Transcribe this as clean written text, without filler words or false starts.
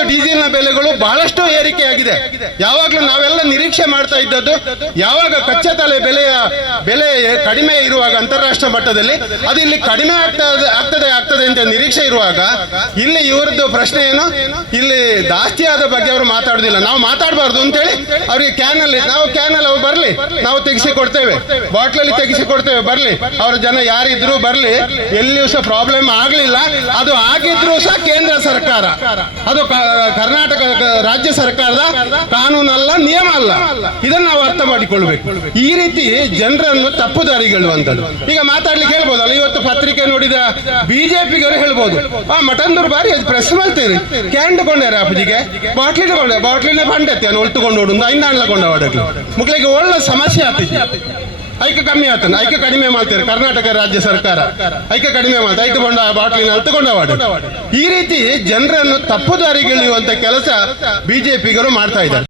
ಮತ್ತು ಡೀಸೆಲ್ನ ಬೆಲೆಗಳು ಬಹಳಷ್ಟು ಏರಿಕೆಯಾಗಿದೆ. ಯಾವಾಗಲೂ ನಾವೆಲ್ಲ ನಿರೀಕ್ಷೆ ಮಾಡ್ತಾ ಇದ್ದದ್ದು, ಯಾವಾಗ ಕಚ್ಚಾ ತೈಲ ಬೆಲೆ ಕಡಿಮೆ ಇರುವಾಗ ಅಂತಾರಾಷ್ಟ್ರೀಯ ಮಟ್ಟದಲ್ಲಿ ಅದು ಇಲ್ಲಿ ಕಡಿಮೆ ಆಗ್ತದೆ ಅಂತ ನಿರೀಕ್ಷೆ ಇರುವಾಗ ಇಲ್ಲಿ ಇವರದ್ದು ಪ್ರಶ್ನೆ ಏನು, ಇಲ್ಲಿ ಜಾಸ್ತಿ ಆದ ಬಗ್ಗೆ ಅವರು ಮಾತಾಡುದಿಲ್ಲ. ನಾವು ಮಾತಾಡಬಾರ್ದು ಅಂತೇಳಿ ಅವರಿಗೆ ಕ್ಯಾನಲ್ಲಿ ಅವ್ರು ಬರಲಿ, ನಾವು ತೆಗಿಸಿ ಕೊಡ್ತೇವೆ, ಬಾಟ್ಲಲ್ಲಿ ತೆಗಿಸಿ ಕೊಡ್ತೇವೆ, ಬರಲಿ, ಅವ್ರ ಜನ ಯಾರಿದ್ರು ಬರಲಿ, ಎಲ್ಲಿಯೂ ಸಹ ಪ್ರಾಬ್ಲಮ್ ಆಗಲಿಲ್ಲ. ಅದು ಆಗಿದ್ರು ಸಹ ಕೇಂದ್ರ ಸರ್ಕಾರ, ಅದು ಕರ್ನಾಟಕ ರಾಜ್ಯ ಸರ್ಕಾರದ ಕಾನೂನಲ್ಲ, ನಿಯಮ ಅಲ್ಲ. ಇದನ್ನು ನಾವು ಅರ್ಥ ಮಾಡಿಕೊಳ್ಬೇಕು. ಈ ರೀತಿ ಜನರನ್ನು ತಪ್ಪು ದಾರಿಗೆಳುವಂಥದ್ದು. ಈಗ ಮಾತಾಡ್ಲಿಕ್ಕೆ ಹೇಳ್ಬೋದಲ್ಲ, ಇವತ್ತು ಪತ್ರಿಕೆ ನೋಡಿದ ಬಿಜೆಪಿಗರು ಹೇಳ್ಬೋದು, ಮಟಂದೂರು ಬಾರಿ ಪ್ರೆಸ್ ಮಾಡ್ತೀರಿ ಕ್ಯಾಂಡ್ಕೊಂಡಾರೆ ಅಪ್ಪಜಿಗೆ ಬಾಟ್ಲಿನ ಬಂಡತ್ತೆ ಒಳ್ತುಕೊಂಡು ಓಡುದು ಐನಾಡ್ಲಕೊಂಡ ಹೊಡಕ್ಕೆ ಮುಕ್ಳಿಗೆ ಒಳ್ಳೆ ಸಮಸ್ಯೆ ಆಗ್ತಿದೆ. ಐಕೆ ಕಮ್ಮಿ ಆಗ್ತಾನೆ, ಐಕೆ ಕಡಿಮೆ ಮಾಡ್ತಾರೆ ಕರ್ನಾಟಕ ರಾಜ್ಯ ಸರ್ಕಾರ, ಐಕೆ ಕಡಿಮೆ ಮಾಡ್ತಾರೆ, ಐಕೆ ಬಂಡ ಬಾಟ್ಲಿನ ಅಳ್ತುಕೊಂಡವಾಡ. ಈ ರೀತಿ ಜನರನ್ನು ತಪ್ಪು ದಾರಿಗೆಳೆಯುವಂತ ಕೆಲಸ ಬಿಜೆಪಿಗರು ಮಾಡ್ತಾ ಇದ್ದಾರೆ.